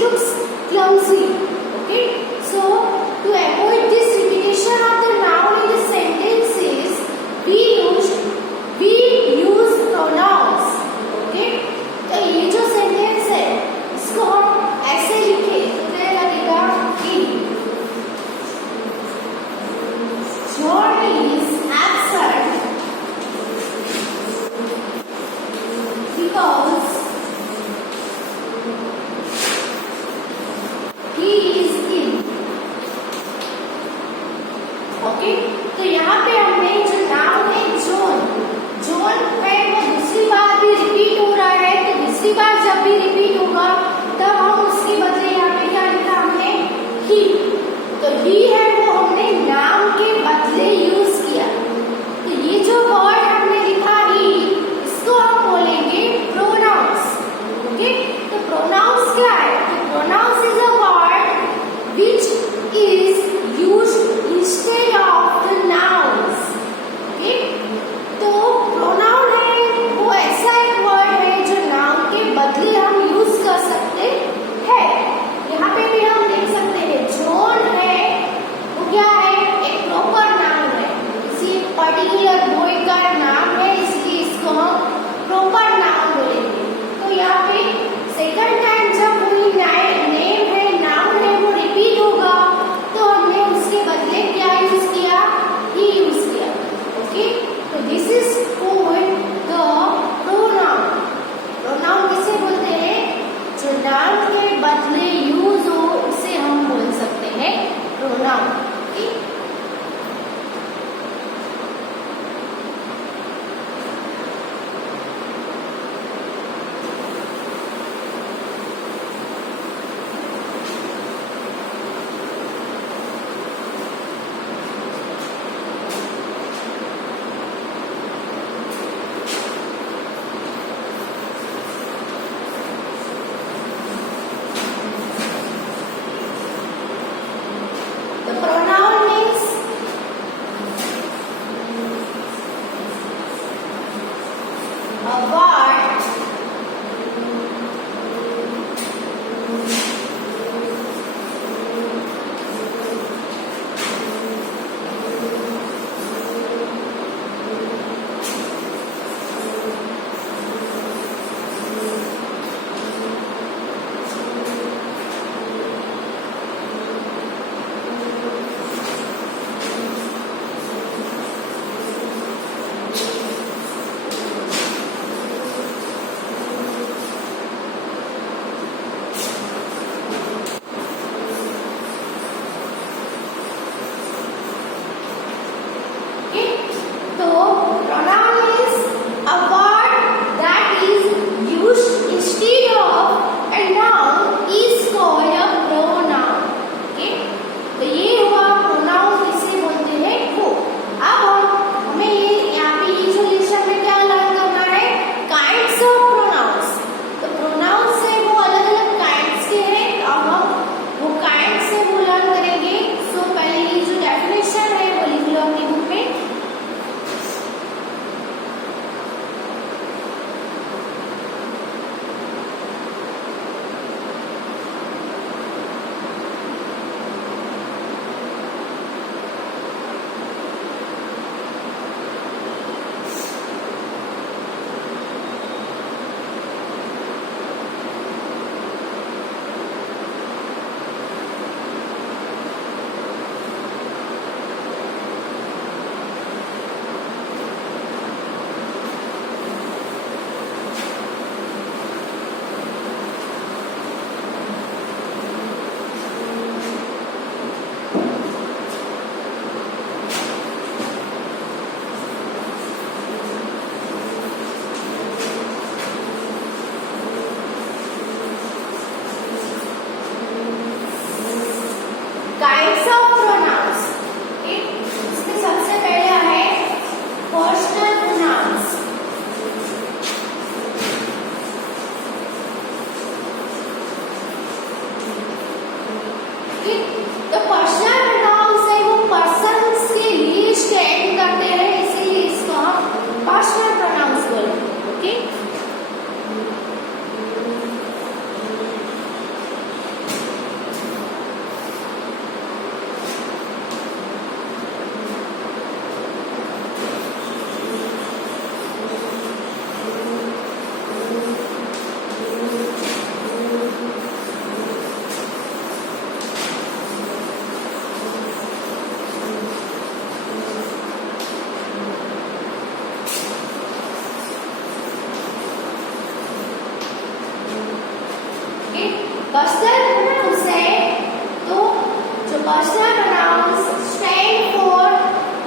looks clumsy. Okay, so to avoid this repetition of the noun in the sentences, we use pronouns. Okay, तो ये जो सेंटेंस है इसको हम ऐसे लिखे तो क्या लगेगा कि John is absent because he is ill. Okay, तो यहाँ पे हमने जो नाम है जॉन है वो दूसरी बार भी रिपीट हो रहा है, तो दूसरी बार जब भी रिपीट होगा तब हम उसके बदले यहाँ पे क्या लिखा हमने ही, तो ही है वो हमने नाम के बदले यूज किया। तो ये जो वर्ड हमने लिखा ही, इसको हम बोलेंगे प्रोनाउंस। ओके, तो प्रोनाउंस क्या है? Pronouns is a word which is used instead of the nouns. Okay? तो प्रोनाउन है वो ऐसा एक वर्ड है जो नाउन के बदले हम यूज कर सकते हैं। यहाँ पे भी हम देख सकते हैं जॉन है वो क्या है, एक प्रॉपर नाउन है, किसी पर्टिकुलर बॉय का नाम है, इसलिए इसको हम प्रॉपर नाउन बोलेंगे। तो यहाँ पे सेकंड टाइम जब कोई नेम है नाउन है वो रिपीट होगा तो हमने उसके बदले क्या यूज किया, ही यूज किया। ओके, तो this is called the pronoun. Pronoun किसे बोलते हैं? जो नाउन के बदले यूज हो उसे हम बोल सकते हैं pronoun. Okay, the pronoun means a word okay, personal pronouns है तो जो personal pronouns stand for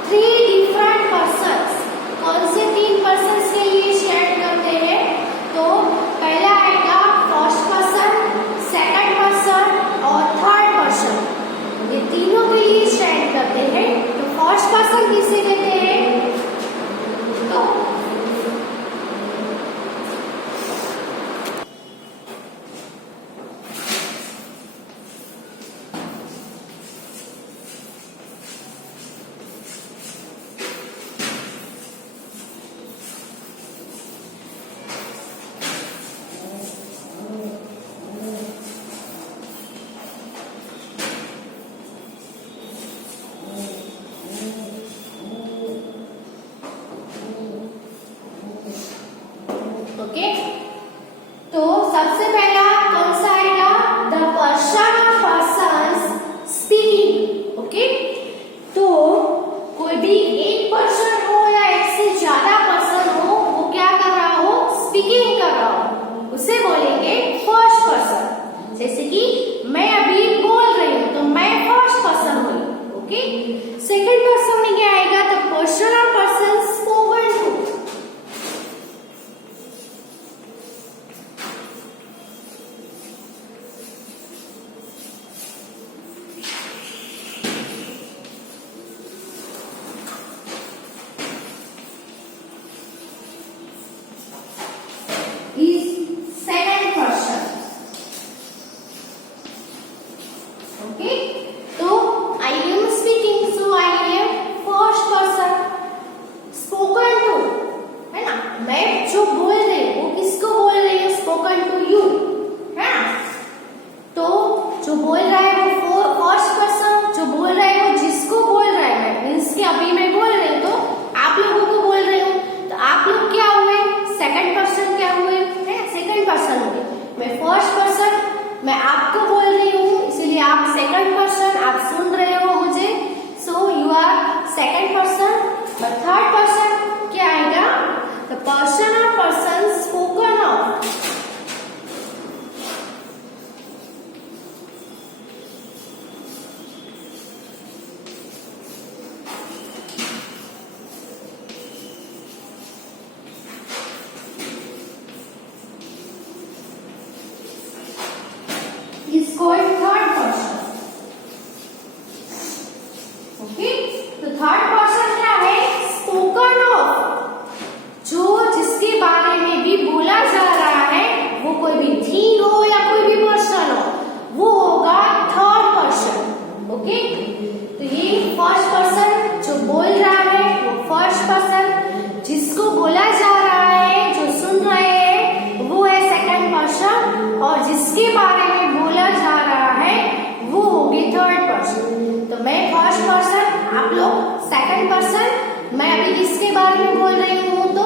three different persons. कौन से तीन पर्सन्स के लिए स्टैंड करते हैं? तो पहला आएगा फर्स्ट पर्सन, सेकंड पर्सन और थर्ड पर्सन। ये तीनों के लिए स्टैंड करते हैं। तो फर्स्ट पर्सन किसे कहते हैं? तो ओके, तो सबसे पहला कौन सा आएगा? The person or persons speaking. Okay, तो कोई भी एक पर्सन हो या एक से ज्यादा पर्सन हो, वो क्या कर रहा हो? स्पीकिंग कर रहा हो, उसे बोलेंगे फर्स्ट पर्सन। जैसे कि मैं अभी बोल रही हूँ तो मैं फर्स्ट पर्सन हुई। ओके, सेकंड पर्सन में क्या आएगा? द पर्सन और person spoken to. is second person. Okay, तो I am speaking, so I am first person spoken to, है ना? मैं जो बोल रही हूँ वो किसको बोल रही हूँ? spoken to you, है ना? तो जो बोल रहा है वो फर्स्ट पर्सन, जो बोल रहा है वो जिसको बोल रहा है, मीन्स कि अभी मैं बोल रही हूँ तो आप लोगों को बोल रही हूँ, तो आप लोग क्या हुए? सेकंड पर्सन क्या हुए? सेकंड पर्सन हुए। मैं फर्स्ट पर्सन, मैं आपको बोल रही हूँ, इसीलिए आप सेकंड पर्सन, आप सुन रहे हो मुझे, so you are second person. But third person क्या आएगा? द पर्सन और person spoken of. is called third person. Okay, तो third person क्या है? spoken of, जो जिसके बारे में भी बोला जा रहा है, वो कोई भी थिंग हो या कोई भी पर्सन हो, वो होगा थर्ड पर्सन। ओके, तो ये फर्स्ट पर्सन जो बोल रहा है वो फर्स्ट पर्सन, जिसको बोला जा रहा है, जो सुन रहे हैं, वो है सेकंड पर्सन, और जिसके बारे में बोला जा रहा है वो होगी थर्ड पर्सन। तो मैं फर्स्ट पर्सन, आप लोग सेकंड पर्सन। मैं अभी किसके बारे में बोल रही हूँ? तो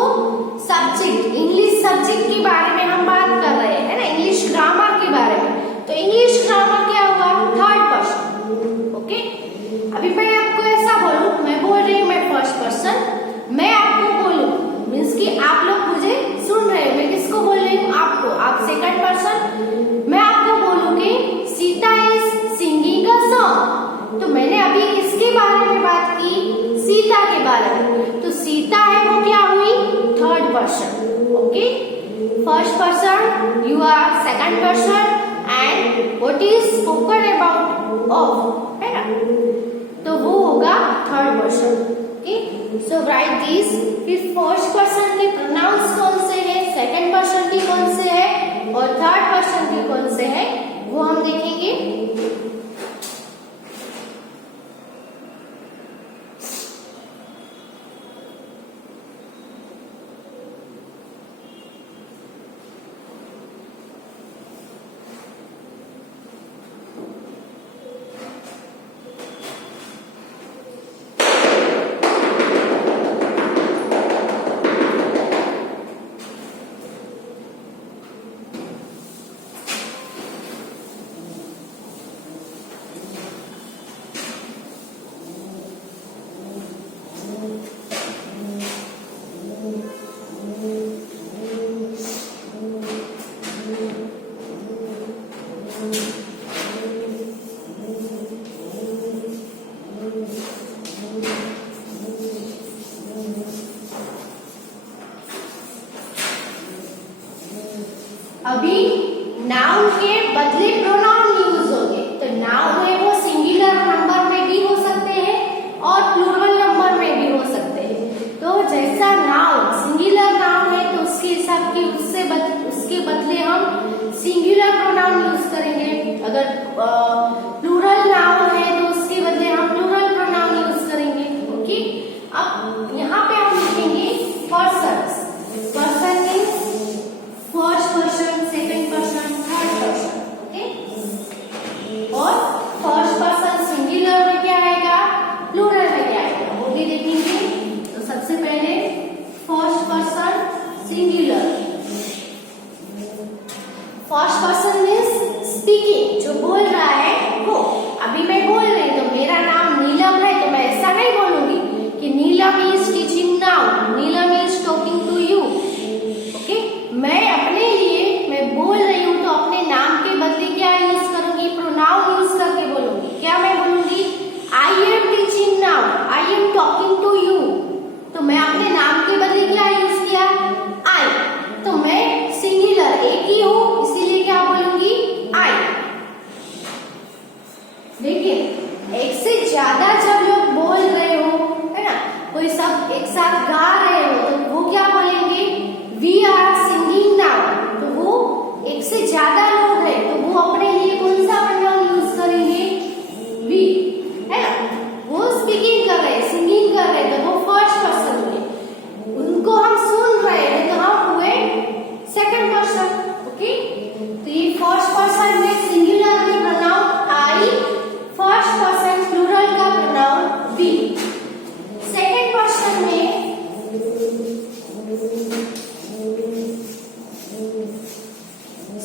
सब्जेक्ट, इंग्लिश सब्जेक्ट के बारे में हम बात कर रहे हैं, है ना? इंग्लिश ग्रामर के बारे में। तो इंग्लिश ग्रामर क्या हुआ? Third person. ओके, अभी मैं आपको ऐसा बोलूं, मैं बोल रही हूँ मैं फर्स्ट पर्सन, मैं आपको बोलूं, मीन्स कि आप लोग मुझे सुन रहे हो, मैं किसको बोल रही हूँ? आपको, आप सेकंड पर्सन। मैं आपको बोलूंगी Sita is singing a song, तो मैंने अभी किसके बारे में बात की? सीता के बारे में। तो सीता है वो क्या हुई? Third person. Okay, first person, you are second person, and what is spoken about of, है ना? तो वो होगा third person. Okay, so write this. फिर फर्स्ट पर्सन के प्रोनाउंस कौन से है, सेकंड पर्सन के कौन से है और थर्ड पर्सन के कौन से है, वो हम देखेंगे। अभी नाउन के बदले प्रोनाउन यूज होंगे। तो नाउन है वो सिंगुलर नंबर में भी हो सकते हैं और प्लूरल नंबर में भी हो सकते हैं। तो जैसा नाउन सिंगुलर नाउन है तो उसके हिसाब की उसके बदले हम सिंगुलर प्रोनाउन यूज करेंगे। अगर प्लूरल नाउन है तो उसके बदले हम प्लूरल प्रोनाउन यूज करेंगे। ओके, अब यहाँ पे हम लिखेंगे persons. Person means first person, second person, third person. Okay, और फर्स्ट पर्सन सिंगुलर में क्या आएगा, प्लूरल में क्या आएगा वो भी देखेंगे। तो सबसे पहले first person singular. First person means speaking, जो बोल रहा है वो। अभी मैं बोल रही हूँ तो मेरा नाम नीलम है तो मैं ऐसा नहीं बोलूंगी कि Neelam is teaching now, Neelam is talking to you. Okay, मैं अपने लिए मैं बोल रही हूँ तो अपने नाम के बदले क्या यूज करूंगी, प्रोनाउन यूज करके बोलूंगी। क्या मैं बोलूंगी, I am teaching now, I am talking to you. तो मैं अपने नाम के बदले क्या यूज किया, आई। तो मैं सिंगुलर एक ही हूँ इसीलिए क्या बोलूंगी, आई। देखिए, एक से ज्यादा जब लोग बोल रहे हो, है ना, कोई सब एक साथ गा रहे हो तो वो क्या बोलेंगे, वी आर सिंगिंग नाउ। तो वो एक से ज्यादा लोग हैं तो वो अपने लिए कौन सा प्रोनाउन यूज करेंगे, वी, है ना। वो स्पीकिंग कर रहे हैं, सिंगिंग कर रहे हैं तो वो फर्स्ट पर्सन हुए। उनको हम सुन रहे हैं तो हम हुए सेकंड पर्सन। ओके, तो ये फर्स्ट पर्सन में सिंगुलर में pronoun I, first person plural का प्रोनाउन वी। सेकंड पर्सन में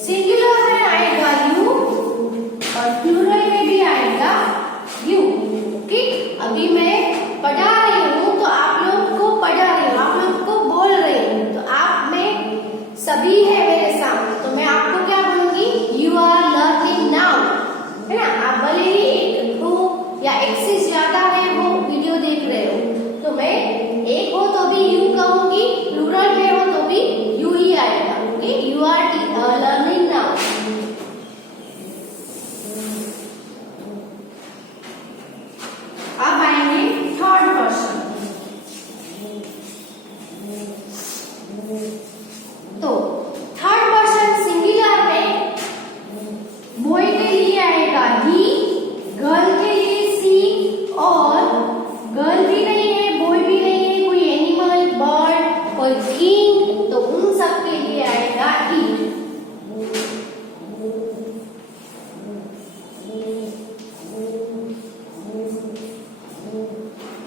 सिंगुलर में आएगा यू और प्लूरल में भी आएगा यू। ओके, अभी मैं पढ़ा रही हूँ तो आप लोग को पढ़ा रही हूँ, आप लोग को बोल रही हूँ। तो आप में सभी है मेरे सामने तो मैं आपको क्या बोलूंगी, यू आर लर्निंग नाउ, है ना। आप भले ही एक हो या एक से ज्यादा है वो वीडियो देख रहे हो तो मैं एक हो तो भी यू कहूंगी, प्लूरल में हो तो भी यू ही आएगा। Okay, you are learning now. अब आएंगे थर्ड पर्सन। तो थर्ड पर्सन सिंगुलर में बॉय के लिए आएगा ही, गर्ल के लिए सी, और गर्ल भी नहीं है, बॉय भी नहीं है, कोई एनिमल, बर्ड, कोई किंग, तो उन सब के लिए आएगा it.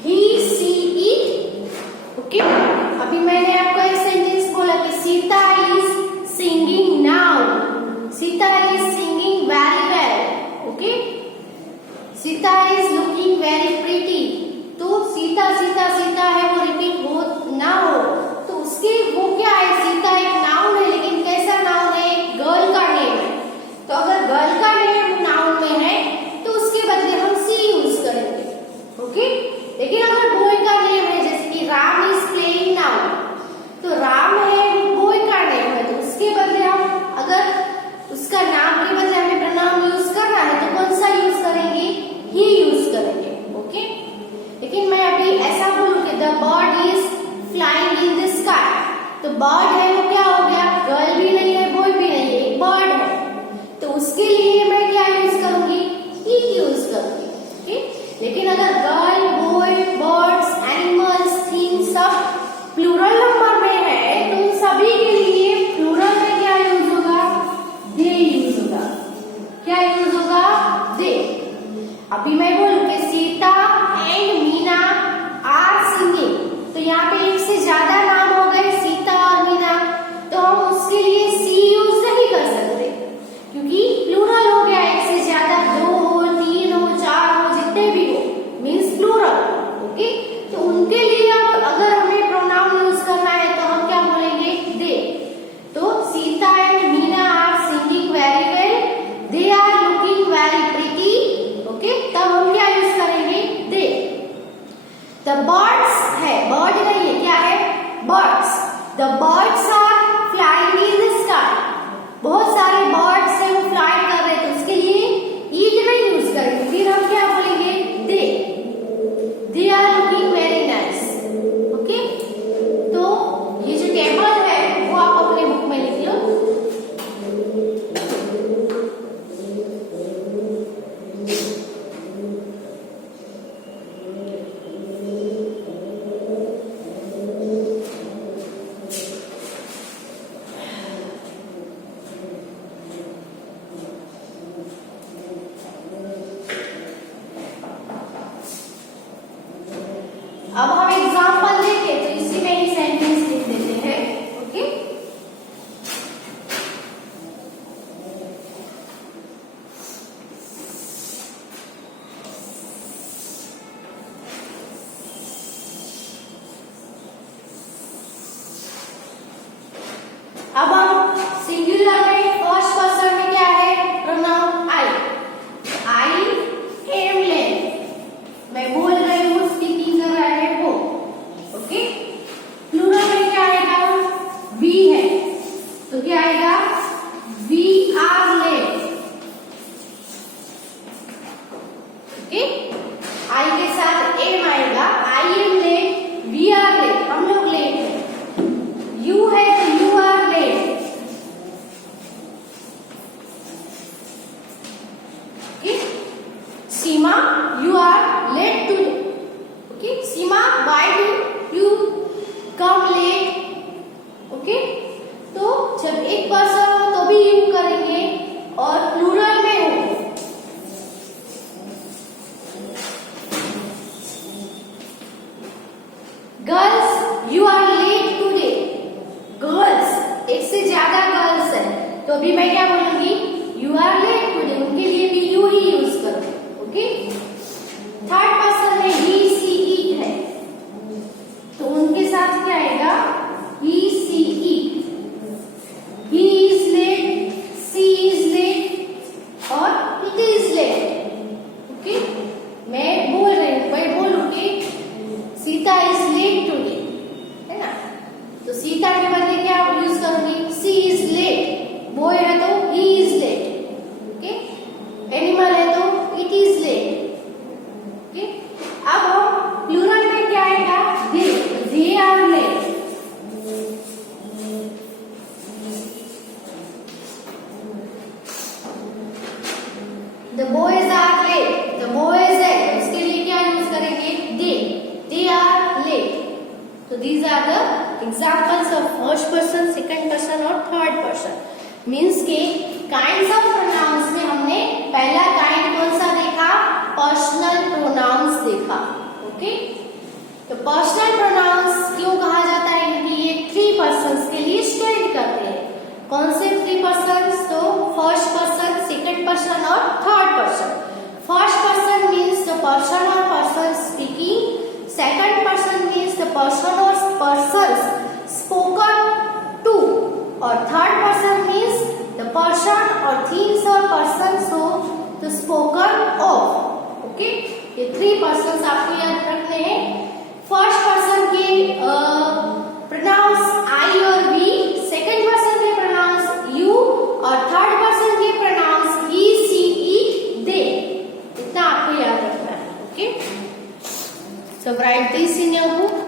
He, C, it. Okay, अभी मैंने आपको एक सेंटेंस बोला कि Sita is singing now, Sita is singing very well. Okay, Sita is looking very pretty. तो सीता सीता सीता है वो रिपीट हो ना हो तो उसके वो क्या है, सीता एक नाउन है लेकिन कैसा नाउन है, एक गर्ल का नेम है। तो अगर गर्ल का नेम नाउन में है तो उसके बदले हम सी यूज करेंगे। ओके, लेकिन अगर बॉय का नेम है जैसे कि राम इज प्लेइंग नाउ, तो राम है बॉय का नेम है तो उसके बदले हम अगर उसका नाम के बदले हमें प्रोनाउन यूज करना है तो कौन सा यूज करेंगे, ही यूज करेंगे। ओके, लेकिन मैं अभी ऐसा बोलूं कि the bird is flying in the sky, तो बर्ड है वो क्या हो गया, गर्ल भी नहीं है, बॉय भी नहीं है, एक बर्ड है। तो उसके लिए मैं क्या यूज करूंगी, ही यूज करूंगी। ओके, लेकिन अगर girl, boy, birds, animals, things सब प्लूरल नंबर में है तो उन सभी के लिए प्लूरल में क्या यूज होगा, दे यूज होगा। क्या यूज होगा, दे। अभी मैं बोलूं कि Sita and Meena are singing, तो यहाँ पे एक से ज्यादा नाम हो गए सीता और मीना, तो हम उसके लिए सी यूज नहीं कर सकते क्योंकि प्लूरल हो गया, एक से ज्यादा, दो हो, तीन हो, चार हो, जितने भी हो, मीन्स प्लूरल। ओके, तो उनके लिए अब अगर हमें प्रोनाउन यूज करना है तो हम क्या बोलेंगे, दे। तो Sita and Meena are singing very well, they are the birds are flying in the sky, बहुत सारे बर्ड्स हैं वो फ्लाई कर रहे हैं, तो उसके लिए ईट नहीं यूज करेंगे, फिर हम क्या बोलेंगे, they are looking very nice. Okay, तो ये जो टेबल है वो आप अपने बुक में लिख लो। अब हम एग्जाम्पल देखें तो इसी में ही सेंटेंस लिख देते हैं। ओके, अब हम सिंगुलर में फर्स्ट पर्सन में क्या है, प्रोनाउन आई एम लेट, मैं बोल रही हूँ, स्पीकिंग कर रहा है वो। ओके, प्लूरल में क्या आएगा, वी है तो क्या आएगा, we are late. Okay, I के साथ एम आएगा, I am late, we are late, हम लोग लेट हैं। यू है तो you are late. Okay, Seema you are late today. Okay, Seema why do you come late. Okay, तो जब एक पर्सन हो तो भी यू करेंगे और प्लूरल में हो girls you are late today, girls एक से ज्यादा गर्ल्स है तो अभी मैं क्या बोलूंगी, यू आर लेट टुडे, उनके लिए भी यू ही यूज करो। ओके, थर्ड पर्सन में ही सी इट है तो उनके साथ क्या आएगा, he C it, he is late, she is late और इट इज लेट। ओके, मैं बोल रही हूँ, मैं बोलूंगी सीता इज लेट टुडे, है ना, तो सीता के बदले क्या यूज करूंगी, सी इज लेट, बॉय है तो he is late. Okay, animal है तो इट इज लेट। ओके, अब हम प्लूरल में क्या आएगा, they are late. The boys are late, the boys है उसके लिए क्या यूज करेंगे, दे आर लेट। तो these are the examples of first person, second person और थर्ड पर्सन। मीन्स के काइंड्स ऑफ प्रोनाउंस में हमने पहला काइंड कौन सा देखा, पर्सनल प्रोनाउंस देखा। ओके, तो पर्सनल प्रोनाउंस क्यों कहा जाता है, क्योंकि ये थ्री पर्सन्स के लिए स्टैंड करते हैं। कौन से थ्री पर्सन्स, तो फर्स्ट पर्सन, सेकंड पर्सन और third person. First person means the person और person speaking, second person means the person or persons spoken to, और third person means the person or things or persons हो तो spoken of. Okay, ये three persons आपको याद रखने हैं। First person के प्रोनाउंस आई और वी, सेकंड पर्सन के प्रोनाउंस यू और थर्ड पर्सन के प्रोनाउंस ही सी इट दे, इतना आपको याद रखना है। Okay, so write this in your book.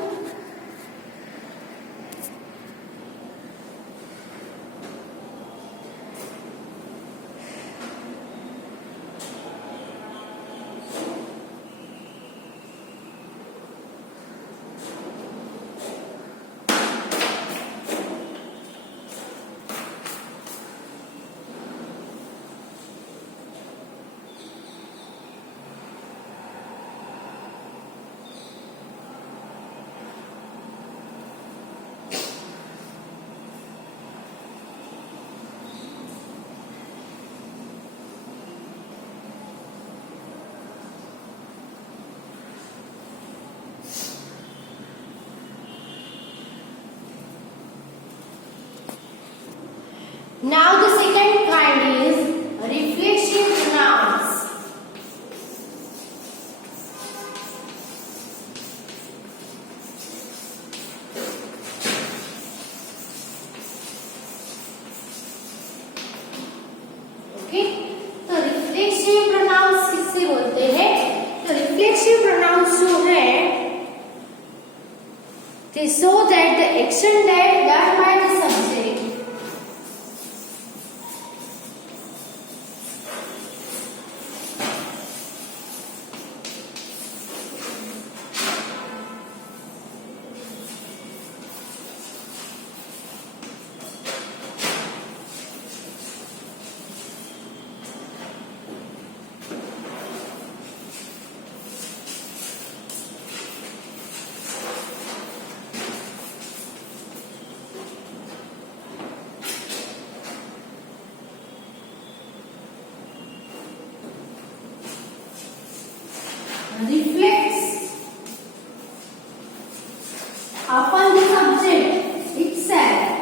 Okay, तो रिफ्लेक्सिव प्रोनाउंस किससे बोलते हैं? तो रिफ्लेक्सिव प्रोनाउंस जो है they show that the action done by the subject reflects upon the subject itself.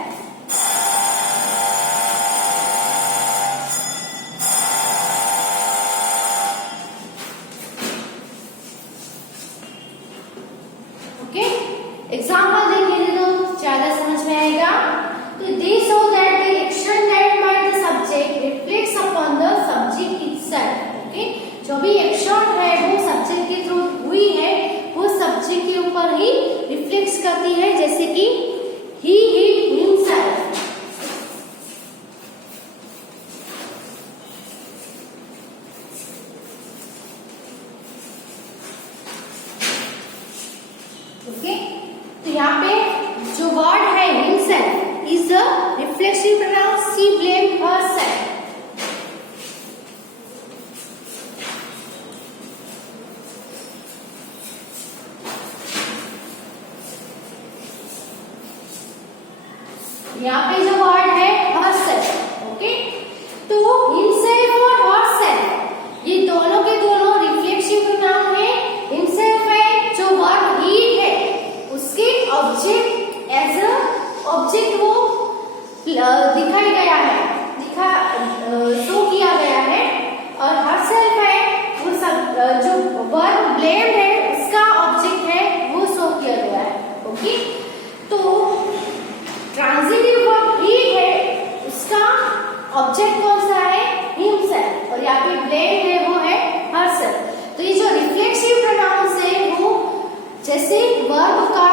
Okay, example देखेंगे तो ज्यादा समझ में आएगा। तो दे show that the action dead by the subject reflects upon the subject itself. Okay, जो भी एक्शन है वो सब्जेक्ट के थ्रू हुई है वो सब्जेक्ट के ऊपर ही रिफ्लेक्ट करती है, जैसे कि ही हिमसेल्फ। ओके, तो यहाँ पे जो वर्ड है himself is the reflexive pronoun. She blame herself. यहाँ पे जो वर्ड है हरसेल्फ। ओके, तो हिमसेल्फ और हरसेल्फ ये दोनों के दोनों रिफ्लेक्सिव प्रोनाउन है। हिमसेल्फ है जो वर्ड ही है उसके ऑब्जेक्ट एज अ ऑब्जेक्ट वो दिखाया गया है, शो किया गया है। और हरसेल्फ है वो सब जो वर्ड ब्लेम है उसका ऑब्जेक्ट है वो शो किया गया है। ओके, तो ट्रांजिटिव वर्ब ही है उसका ऑब्जेक्ट कौन सा है? हिमसेल्फ। और यहाँ पे ब्लेम है वो है हरसेल्फ। तो ये जो रिफ्लेक्सिव प्रोनाउंस है वो जैसे वर्ब का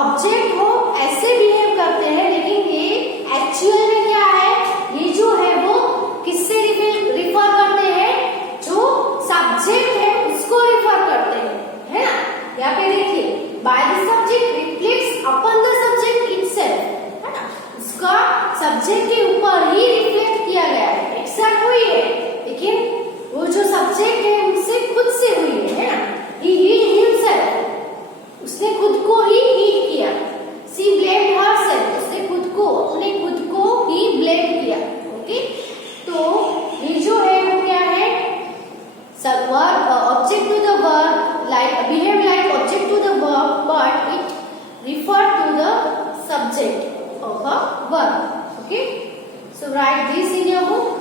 ऑब्जेक्ट हो ऐसे बिहेव करते हैं, लेकिन ये एक्चुअल में क्या है? ये जो है वो किससे रिफर करते हैं? जो सब्जेक्ट है उसको रिफर करते हैं, है ना। यहाँ पे देखिए by the subject reflects upon the subject itself, है ना। उसका सब्जेक्ट के ऊपर ही रिफ्लेक्ट किया गया है, एक्शन हुई है, लेकिन वो जो सब्जेक्ट है उससे खुद से हुई है ना। ही हिमसेल्फ, उसने खुद को ही हीट किया। सी ब्लेम्ड हरसेल्फ, उसने अपने खुद को ही ब्लेम किया। ओके, तो ये जो है वो क्या है? Verb object to the verb, like behave like object to the verb, but it refer to the subject of a verb. Okay, so write this in your book.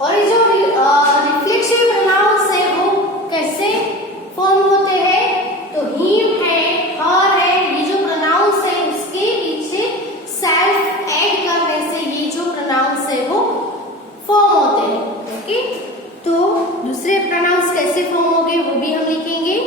और ये जो रिफ्लेक्सिव प्रोनाउंस है वो कैसे फॉर्म होते हैं? तो हिम है, हर है, ये जो प्रोनाउंस है उसके पीछे सेल्फ ऐड करने से ये जो प्रोनाउंस है वो फॉर्म होते हैं। ओके, तो दूसरे प्रोनाउंस कैसे फॉर्म होंगे वो भी हम लिखेंगे।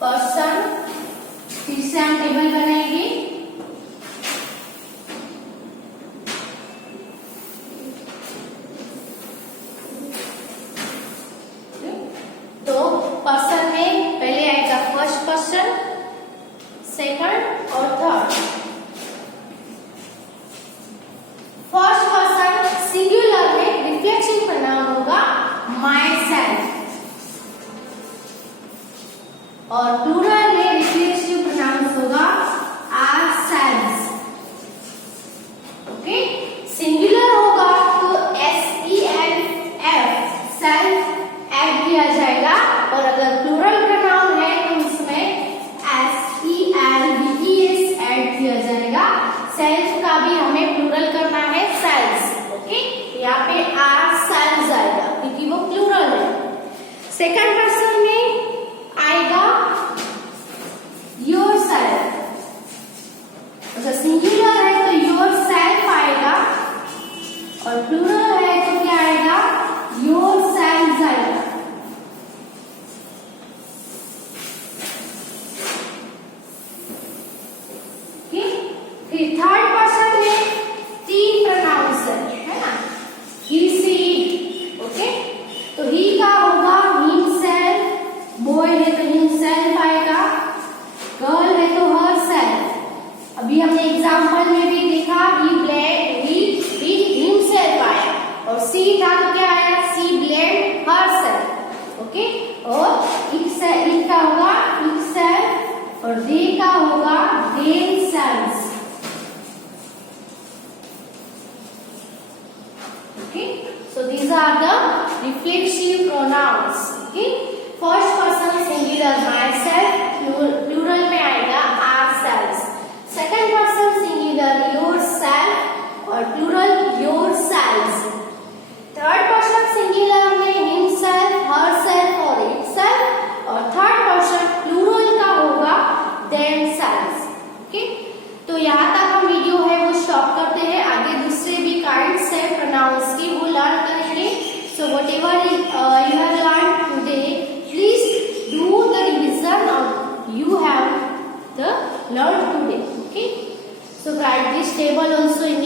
पर्सन, फिर से हम टेबल बनाएंगे। सेल्फ। और प्लूरल में रिफ्लेक्सिव प्रोनाउंस होगा ourselves। ओके, सिंगुलर होगा तो SELF सेल्फ ऐड किया जाएगा, और अगर प्लूरल प्रोनाउन है तो उसमें SELVES ऐड किया जाएगा। सेल्फ का भी हमें प्लूरल करना है सेल्स। ओके, यहाँ पे ourselves आएगा क्योंकि वो प्लूरल है। सेकंड पर्सन में आएगा yourself। अगर सिंगुलर है तो yourself आएगा, और प्लूरल है तो क्या आएगा, yourselves आएगा। फिर थर्ड पर्सन में 3 प्रोनाउंस है ना, ही सी इट। ओके, तो ही का होगा हिमसेल्फ, बॉय है तो हिमसेल्फ आएगा, गर्ल है तो हरसेल्फ। अभी हमने एग्जांपल में भी देखा ही हिमसेल्फ आया, और सी था तो क्या आया, सी ब्लेड हरसेल्फ। ओके, और इट का होगा इटसेल्फ, और दे का होगा themselves. Okay, so these are the reflexive pronouns. Okay, first person singular myself, plural में आएगा ourselves. Second person singular yourself, और plural yourselves. Third person singular में himself, herself और itself, और third person plural का होगा themselves. Okay, तो यहाँ तक हम वीडियो है वो स्टॉप करते हैं। आगे दूसरे भी काइंड्स है प्रोनाउंस की, वो लर्न करेंगे। So whatever you have learn today, please do the revision of you have the learn today. Okay, so write this table also in